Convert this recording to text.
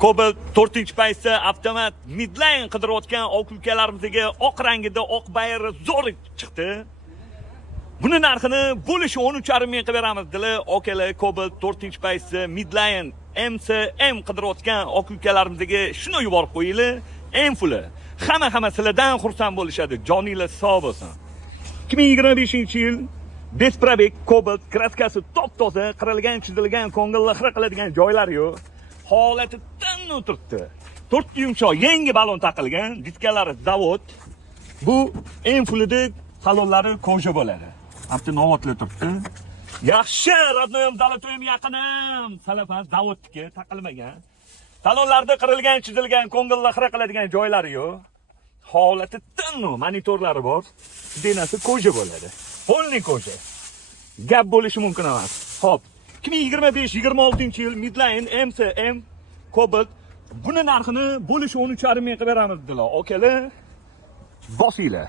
Cobalt 4-paysi avtomat midline qidirayotgan aka-ukalarimizga oq rangida oq bayri zo'r chiqdi. Buni narxini bo'lishi 13,5 ming qilib beramiz dedilar. Okalar Cobalt 4-paysi midline MCM qidirayotgan aka-ukalarimizga shuni yuborib qo'yinglar. Eng fuli. Hamma sizlardan xursand bo'lishadi. Joninglar sog' bo'lsin. 2025-yil Besprabek Cobalt kraskasi top-toza, qirilgan, chizilgan, ko'ngilni xira qiladigan joylari yo'q. Holati tan o'tiribdi. 4 yumshoq yangi balon taqilgan, diskalari zavod. Bu eng fulida salonlari koja bo'ladi. Hamda novotlar turibdi. Yaxshi, radnoyim dalatoyim yaqinim. Salafan zavodniki taqilmagan. Salonlarda qirilgan, chizilgan, ko'ngilni xira qiladigan joylari yo'q. Holati tan monitorlari bor. Denasi koja bo'ladi. Polni koja. Gap bo'lishi mumkin emas. Xo'p. 2025-26-yil Midline MCM Cobalt buni narxini bo'lishi 13,5 ming qilib beramiz dedilar. Okalar, bosinglar.